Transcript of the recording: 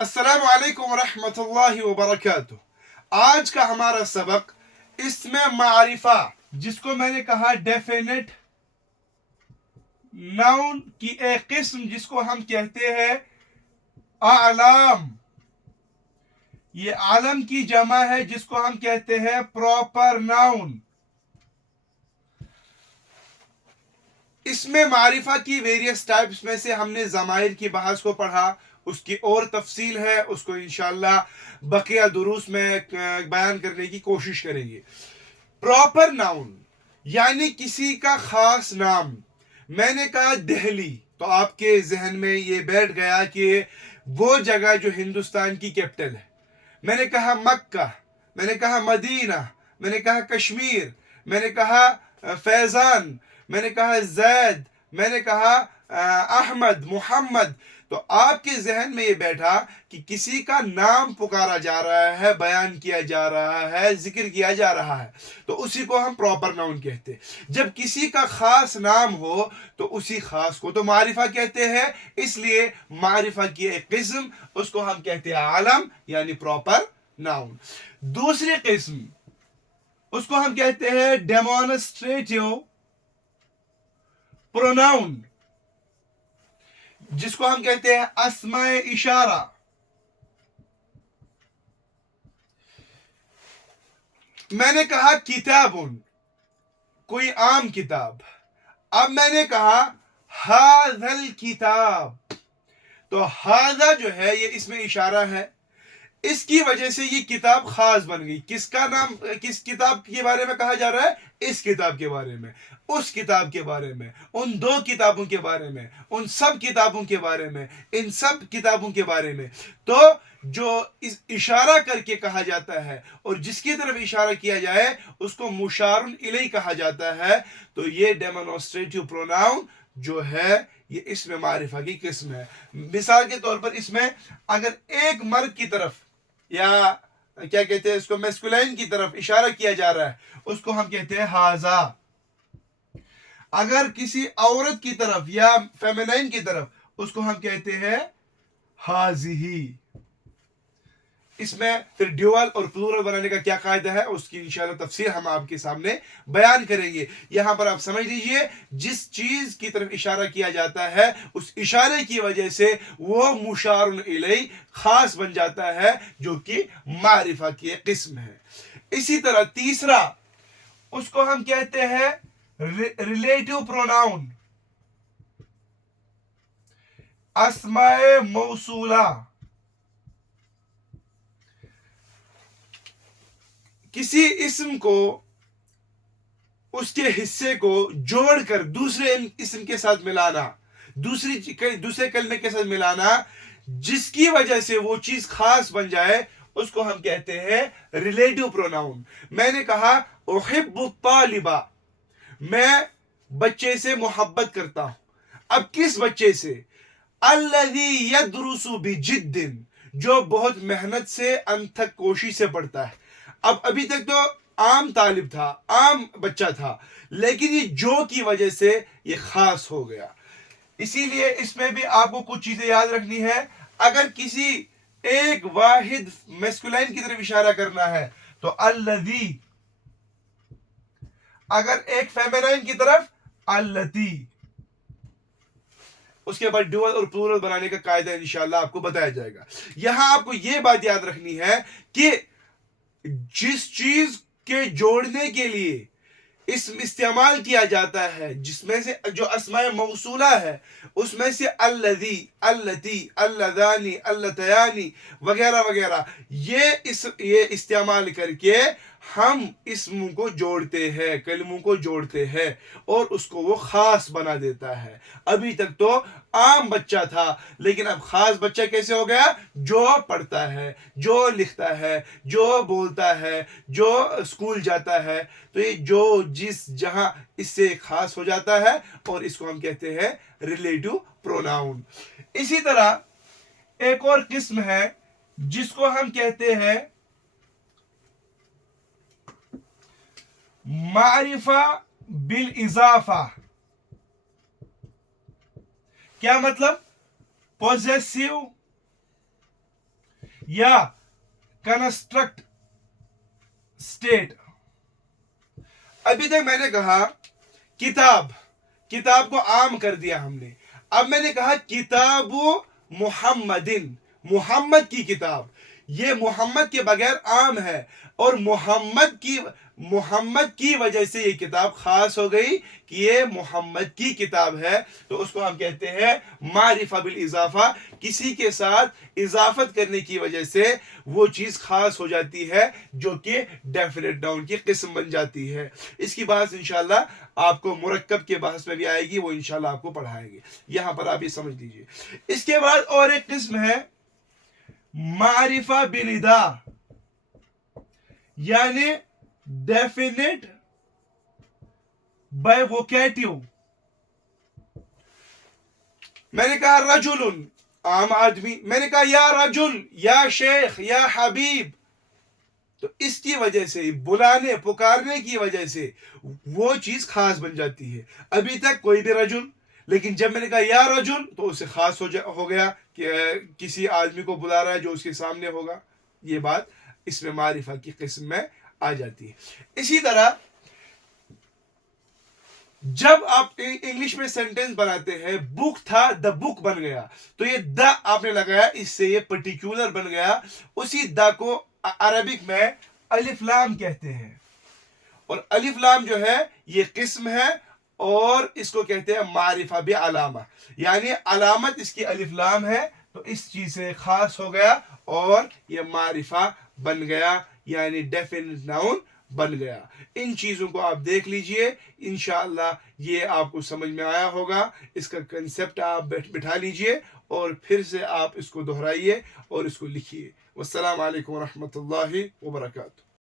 السلام علیکم ورحمۃ اللہ وبرکاتہ۔ آج کا ہمارا سبق اسم معرفہ، جس کو میں نے کہا ڈیفینٹ ناؤن کی ایک قسم، جس کو ہم کہتے ہیں اعلام۔ یہ علم کی جمع ہے جس کو ہم کہتے ہیں پراپر ناؤن۔ اسم معرفہ کی ویریس ٹائپس میں سے ہم نے ضمائر کی بحث کو پڑھا، اس کی اور تفصیل ہے، اس کو انشاءاللہ بقیہ دروس میں بیان کرنے کی کوشش کریں گے۔ پراپر ناؤن یعنی کسی کا خاص نام۔ میں نے کہا دہلی، تو آپ کے ذہن میں یہ بیٹھ گیا کہ وہ جگہ جو ہندوستان کی کیپٹل ہے۔ میں نے کہا مکہ، میں نے کہا مدینہ، میں نے کہا کشمیر، میں نے کہا فیضان، میں نے کہا زید، میں نے کہا احمد، محمد۔ تو آپ کے ذہن میں یہ بیٹھا کہ کسی کا نام پکارا جا رہا ہے، بیان کیا جا رہا ہے، ذکر کیا جا رہا ہے، تو اسی کو ہم پراپر ناؤن کہتے ہیں۔ جب کسی کا خاص نام ہو تو اسی خاص کو تو معرفہ کہتے ہیں، اس لیے معرفہ کی ایک قسم، اس کو ہم کہتے ہیں علم یعنی پراپر ناؤن۔ دوسری قسم اس کو ہم کہتے ہیں ڈیمونسٹریٹو پروناؤن، جس کو ہم کہتے ہیں اسماء اشارہ۔ میں نے کہا کتابن، کوئی عام کتاب۔ اب میں نے کہا ھذا الکتاب، تو ھذا جو ہے یہ اسم اشارہ ہے، اس کی وجہ سے یہ کتاب خاص بن گئی۔ کس کا نام، کس کتاب کے بارے میں کہا جا رہا ہے؟ اس کتاب کے بارے میں، اس کتاب کے بارے میں، ان دو کتابوں کے بارے میں، ان سب کتابوں کے بارے میں، ان سب کتابوں کے بارے میں۔ تو جو اس اشارہ کر کے کہا جاتا ہے اور جس کی طرف اشارہ کیا جائے اس کو مشار الیہ کہا جاتا ہے۔ تو یہ ڈیمونسٹریٹو پروناؤن جو ہے یہ اسم معرفہ کی قسم ہے۔ مثال کے طور پر اس میں اگر ایک مرد کی طرف یا کیا کہتے ہیں اس کو میسکولائن کی طرف اشارہ کیا جا رہا ہے، اس کو ہم کہتے ہیں ھذا۔ اگر کسی عورت کی طرف یا فیمینائن کی طرف، اس کو ہم کہتے ہیں ھذہ۔ اس میں پھر ڈیوال اور پلورل بنانے کا کیا قاعدہ ہے اس کی انشاءاللہ تفصیل ہم آپ کے سامنے بیان کریں گے۔ یہاں پر آپ سمجھ لیجئے، جس چیز کی طرف اشارہ کیا جاتا ہے اس اشارے کی وجہ سے وہ مشار الیہ خاص بن جاتا ہے، جو کہ معرفہ کی ایک قسم ہے۔ اسی طرح تیسرا اس کو ہم کہتے ہیں ریلیٹو پروناؤن، اسماء موصولہ۔ کسی اسم کو، اس کے حصے کو جوڑ کر دوسرے اسم کے ساتھ ملانا، دوسرے کلمے کے ساتھ ملانا، جس کی وجہ سے وہ چیز خاص بن جائے، اس کو ہم کہتے ہیں ریلیٹو پروناؤن۔ میں نے کہا احب الطالبہ، میں بچے سے محبت کرتا ہوں۔ اب کس بچے سے؟ الذی یدرس بجد، جو بہت محنت سے، انتھک کوشش سے پڑھتا ہے۔ اب ابھی تک تو عام طالب تھا، عام بچہ تھا، لیکن یہ جو کی وجہ سے یہ خاص ہو گیا۔ اسی لیے اس میں بھی آپ کو کچھ چیزیں یاد رکھنی ہے۔ اگر کسی ایک واحد میسکولائن کی طرف اشارہ کرنا ہے تو الذی، اگر ایک فیمینائن کی طرف التی۔ اس کے بعد ڈیوال اور پلورل بنانے کا قاعدہ انشاءاللہ آپ کو بتایا جائے گا۔ یہاں آپ کو یہ بات یاد رکھنی ہے کہ جس چیز کے جوڑنے کے لیے اسم استعمال کیا جاتا ہے، جس میں سے جو اسماء موصولہ ہے، اس میں سے الذی، التی، اللذانی، اللتیانی وغیرہ وغیرہ، یہ استعمال کر کے ہم اسموں کو جوڑتے ہیں، کلموں کو جوڑتے ہیں اور اس کو وہ خاص بنا دیتا ہے۔ ابھی تک تو عام بچہ تھا، لیکن اب خاص بچہ کیسے ہو گیا؟ جو پڑھتا ہے، جو لکھتا ہے، جو بولتا ہے، جو اسکول جاتا ہے۔ تو یہ جو جس جہاں اس سے خاص ہو جاتا ہے اور اس کو ہم کہتے ہیں ریلیٹو پروناؤن۔ اسی طرح ایک اور قسم ہے جس کو ہم کہتے ہیں معرفہ بالاضافہ۔ کیا مطلب؟ پوزیسو یا کنسٹرکٹ اسٹیٹ. ابھی تک میں نے کہا کتاب، کتاب کو عام کر دیا ہم نے. اب میں نے کہا کتاب محمدن، محمد کی کتاب. یہ محمد کے بغیر عام ہے، اور محمد کی وجہ سے یہ کتاب خاص ہو گئی کہ یہ محمد کی کتاب ہے. تو اس کو ہم کہتے ہیں معرفہ بالاضافہ. کسی کے ساتھ اضافت کرنے کی وجہ سے وہ چیز خاص ہو جاتی ہے، جو کہ ڈیفینٹ ناؤن کی قسم بن جاتی ہے. اس کی بات انشاءاللہ آپ کو مرکب کے بحث میں بھی آئے گی، وہ انشاءاللہ آپ کو پڑھائیں گے. یہاں پر آپ یہ سمجھ لیجئے. اس کے بعد اور ایک قسم ہے معرفہ بندا، یعنی ڈیفینٹ بائی ووکیٹیو. میں نے کہا رجل، عام آدمی. میں نے کہا یا رجل، یا شیخ، یا حبیب. تو اس کی وجہ سے، بلانے پکارنے کی وجہ سے وہ چیز خاص بن جاتی ہے. ابھی تک کوئی بھی رجل، لیکن جب میں نے کہا یا رجل تو اس سے خاص ہو گیا کہ کسی آدمی کو بلا رہا ہے جو اس کے سامنے ہوگا. یہ بات اس میں معرفہ کی قسم میں آ جاتی ہے. اسی طرح جب آپ انگلش میں سینٹنس بناتے ہیں، بک تھا دا بک بن گیا، تو یہ دا آپ نے لگایا، اس سے یہ پرٹیکولر بن گیا. اسی دا کو عربک میں الف لام کہتے ہیں، اور الف لام جو ہے یہ قسم ہے، اور اس کو کہتے ہیں معرفہ بعلامہ، یعنی علامت اس کی الف لام ہے. تو اس چیز سے خاص ہو گیا اور یہ معرفہ بن گیا، یعنی ڈیفینٹ ناؤن بن گیا. ان چیزوں کو آپ دیکھ لیجئے، انشاءاللہ یہ آپ کو سمجھ میں آیا ہوگا. اس کا کنسپٹ آپ بٹھا لیجئے اور پھر سے آپ اس کو دہرائیے اور اس کو لکھیے. والسلام علیکم ورحمۃ اللہ وبرکاتہ.